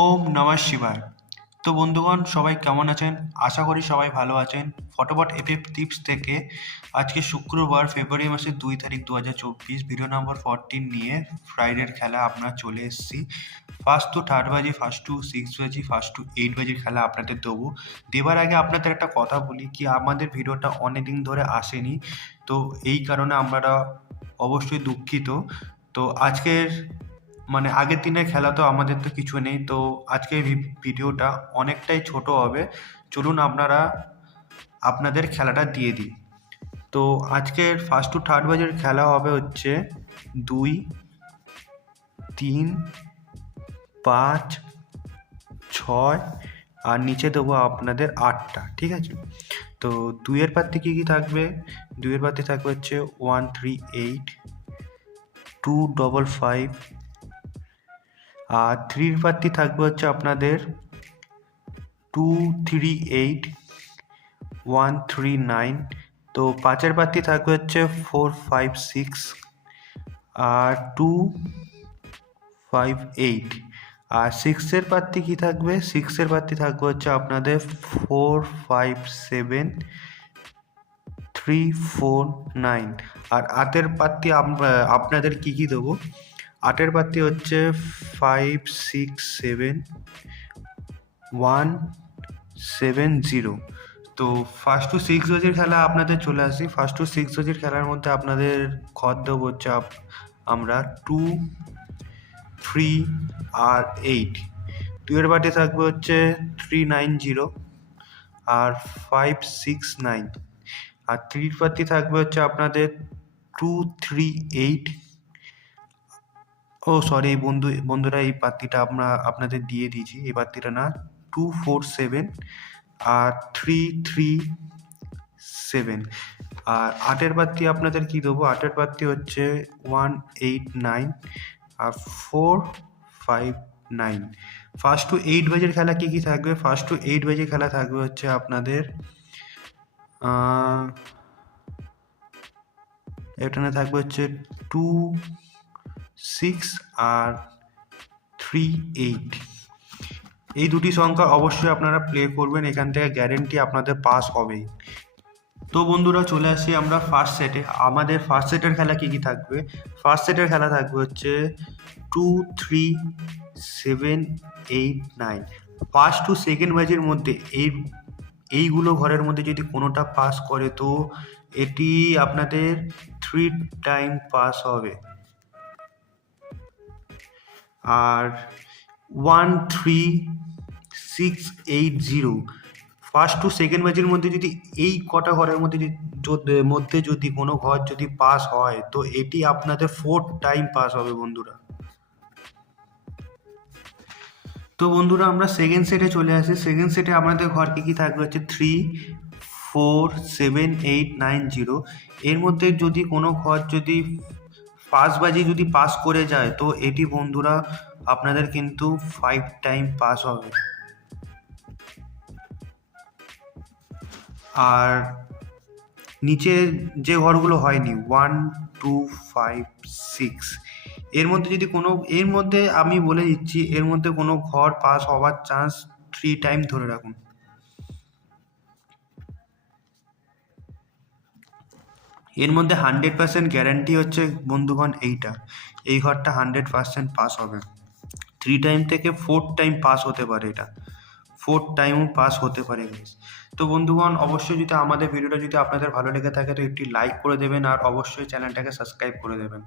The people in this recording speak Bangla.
ওম নমঃ শিবায়। তো বন্ধুগণ সবাই কেমন আছেন? আশা করি সবাই ভালো আছেন। ফটোবট এফএফ টিপস থেকে আজকে শুক্রবার ফেব্রুয়ারি মাসের 2 তারিখ 2024 ভিডিও নাম্বার 14 নিয়ে ফ্রাইডের খেলা আপনার চলে এসেছি। ফার্স্ট টু থার্ড বাজি, ফার্স্ট টু সিক্স বাজি, ফার্স্ট টু এইট বাজির খেলা আপনাদের দেবো। দেবার আগে আপনাদের একটা কথা বলি কি আমাদের ভিডিওটা অনেকদিন ধরে আসেনি, তো এই কারণে আমরা অবশ্যই দুঃখিত। তো আজকের আগের দিনের খেলা তো আমাদের তো কিছু নেই, তো আজকের ভিডিওটা অনেকটাই ছোট হবে। চলুন আপনাদের খেলাটা দিয়ে দিই। তো আজকের ফার্স্ট টু থার্ড বাজের খেলা হবে হচ্ছে 2, 3, 5, 6 আর নিচে দেবো আপনাদের 8টা, ঠিক আছে? তো 2-এর পাত্রে কী কী থাকবে? 2-এর পাত্রে থাকবে হচ্ছে 1, 3, 8, 2, 5, 5 আর 3-র পাত্রে থাকবে হচ্ছে আপনাদের 2, 3, 8, 1, 3, 9। তো 5-এর পাত্রে থাকবে হচ্ছে 4, 5, 6 আর 2, 5, 8 আর 6-এর পাত্রে কী থাকবে? 6-এর পাত্রে থাকবে হচ্ছে আপনাদের 4, 5, 7, 3, 4, 9 আর 8-এর পাত্রে আপনাদের কী কী দেবো? 8-এর পাত্রে হচ্ছে 5, 6, 7, 1, 7, 0। তো ফার্স্ট টু সিক্স বাজির খেলা আপনাদের চলে আসি। ফার্স্ট টু সিক্স বাজির খেলার মধ্যে আপনাদের ঘর দেবো হচ্ছে আমরা 2, 3 আর 8। 2-এর পার্টি থাকবে হচ্ছে 3, 9, 0 আর 5, 6, 9 আর 3-র পার্টি থাকবে হচ্ছে আপনাদের 2, 3, 8। ও সরি বন্ধুরা, এই পাত্তিটা আপনাদের দিয়ে দিয়েছি, এই পাত্তিটা না। 2, 4, 7 আর 3, 3, 7 আর 8-এর পাত্তি আপনাদের কি দেবো? 8-এর পাত্তি হচ্ছে 1, 8, 9 আর 4, 5, 9। ফার্স্ট টু এইট বাজের খেলা কি কি থাকবে? ফার্স্ট টু এইট বাজের খেলা থাকবে হচ্ছে আপনাদের এখানে থাকবে হচ্ছে 2, 6 আর 3, 8। এই দুটি সংখ্যা অবশ্যই আপনারা প্লে করবেন, এখান থেকে গ্যারেন্টি আপনাদের পাস হবেই। তো বন্ধুরা চলে আসি আমরা ফার্স্ট সেটে। আমাদের ফার্স্ট সেটের খেলা কি কি থাকবে? ফার্স্ট সেটের খেলা থাকবে হচ্ছে 2, 3, 7, 8, 9। ফার্স্ট টু সেকেন্ড বাজির মধ্যে এইগুলো ঘরের মধ্যে যদি কোনোটা পাস করে তো এটি আপনাদের 3 টাইম পাস হবে। আর 1, 3, 6, 8, 0 ফার্স্ট টু সেকেন্ড বাজির মধ্যে যদি এই কটা ঘরের মধ্যে যদি কোনো ঘর যদি পাস হয় তো এটি আপনাদের 4 টাইম পাস হবে বন্ধুরা। তো বন্ধুরা আমরা সেকেন্ড সেটে চলে আসি। সেকেন্ড সেটে আমাদের ঘর কি থাকবে হচ্ছে 3, 4, 7, 8, 9, 0। এর মধ্যে যদি কোনো ঘর যদি ফার্স্ট বাজি যদি পাস করে যায় তো এটি বন্ধুরা আপনাদের কিন্তু 5 টাইম পাস হবে। আর নিচে যে ঘরগুলো হয়নি 1, 2, 5, 6 এর মধ্যে আমি বলে দিচ্ছি, এর মধ্যে কোনো ঘর পাস হওয়ার চান্স 3 টাইম ধরে রাখুন। এর মধ্যে 100% গ্যারান্টি হচ্ছে বন্ধুগণ এই ঘরটা 100% পাস হবে। 3 টাইম থেকে 4 টাইম পাস হতে পারে, এটা 4 টাইমও পাস হতে পারে। তো বন্ধুগণ অবশ্যই যদি আমাদের ভিডিওটা যদি আপনাদের ভালো লেগে থাকে তো একটি লাইক করে দেবেন আর অবশ্যই চ্যানেলটাকে সাবস্ক্রাইব করে দেবেন।